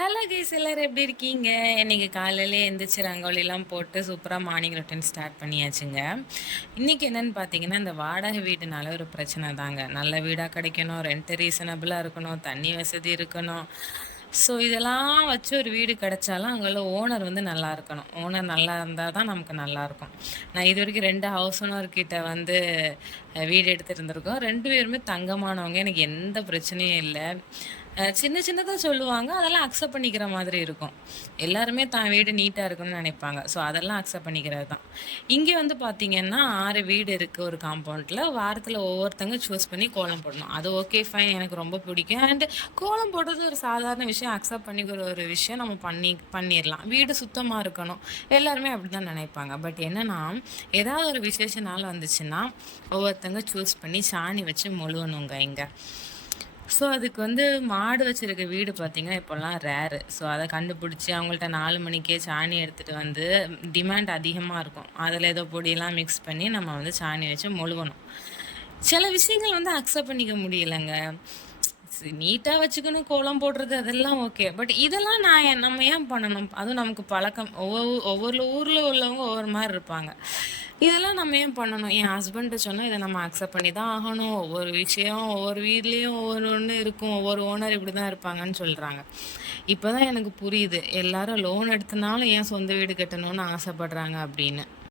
Hello guys, எல்லாரும் எப்படி இருக்கீங்க? இன்னைக்கு காலையிலே எந்திரிச்சு ரங்கோலிலாம் போட்டு சூப்பராக மார்னிங் ரொட்டீன் ஸ்டார்ட் பண்ணியாச்சுங்க. இன்னைக்கு என்னன்னு பார்த்தீங்கன்னா, இந்த வாடகை வீடுனால ஒரு பிரச்சனை தாங்க. நல்ல வீடாக கிடைக்கணும், ரெண்ட் ரீசனபிளாக இருக்கணும், தண்ணி வசதி இருக்கணும். ஸோ இதெல்லாம் வச்சு ஒரு வீடு கிடைச்சாலும் அங்கே உள்ள ஓனர் வந்து நல்லா இருக்கணும். ஓனர் நல்லா இருந்தால் தான் நமக்கு நல்லாயிருக்கும். நான் இது வரைக்கும் 2 ஹவுஸ் ஓனர் கிட்ட வந்து வீடு எடுத்துட்டு இருந்திருக்கோம். 2 பேருமே தங்கமானவங்க. எனக்கு எந்த பிரச்சனையும் இல்ல. சின்ன சின்னதா சொல்லுவாங்க. அதெல்லாம் அக்செப்ட் பண்ணிக்கிற மாதிரி இருக்கும். எல்லாருமே தான் வீடு நீட்டா இருக்கணும்னு நினைப்பாங்க. ஸோ அதெல்லாம் அக்செப்ட் பண்ணிக்கிறது தான். இங்கே வந்து பார்த்தீங்கன்னா, 6 வீடு இருக்கு ஒரு காம்பவுண்ட்ல. வாரத்தில ஒவ்வொருத்தங்க சூஸ் பண்ணி கோலம் போடணும். அது ஓகே ஃபைன். எனக்கு ரொம்ப பிடிக்கும். அண்ட் கோலம் போடுறது ஒரு சாதாரண விஷயம். அக்செப்ட் பண்ணிக்கிற ஒரு விஷயம். நம்ம பண்ணிரலாம். வீடு சுத்தமா இருக்கணும். எல்லாருமே அப்படிதான் நினைப்பாங்க. பட் என்னன்னா, ஏதாவது ஒரு விசேஷ நாள் வந்துச்சுன்னா, ஒவ்வொருத்தங்க சூஸ் பண்ணி சாணி வச்சு மொழுவணுங்க இங்க. ஸோ அதுக்கு வந்து மாடு வச்சிருக்க வீடு பார்த்தீங்கன்னா, இப்போலாம் ரேரு. ஸோ அத கண்டுபிடிச்சு அவங்கள்ட்ட 4 மணிக்கே சாணி எடுத்துட்டு வந்து டிமாண்ட் அதிகமா இருக்கும். அதில ஏதோ பொடியெல்லாம் மிக்ஸ் பண்ணி நம்ம வந்து சாணி வச்சு மொழுவணும். சில விஷயங்கள் வந்து அக்செப்ட் பண்ணிக்க முடியலங்க. நீட்டா வச்சுக்கணும், கோலம் போடுறது அதெல்லாம் ஓகே. பட் இதெல்லாம் நம்ம ஏன் பண்ணணும்? அதுவும் நமக்கு பழக்கம். ஒவ்வொரு ஊர்ல உள்ளவங்க ஒவ்வொரு மாரி இருப்பாங்க. இதெல்லாம் நம்ம ஏன் பண்ணணும்? என் ஹஸ்பண்ட்ட சொன்னா, இத நம்ம அக்செப்ட் பண்ணி தான் ஆகணும். ஒவ்வொரு விஷயம் ஒவ்வொரு வீட்லயும் ஒண்ணு இருக்கும். ஒவ்வொரு ஓனர் இப்படிதான் இருப்பாங்கன்னு சொல்றாங்க. இப்பதான் எனக்கு புரியுது. எல்லாரும் லோன் எடுத்தனாலும் ஏன் சொந்த வீடு கட்டணும்னு ஆசைப்படுறாங்க அப்படின்னு.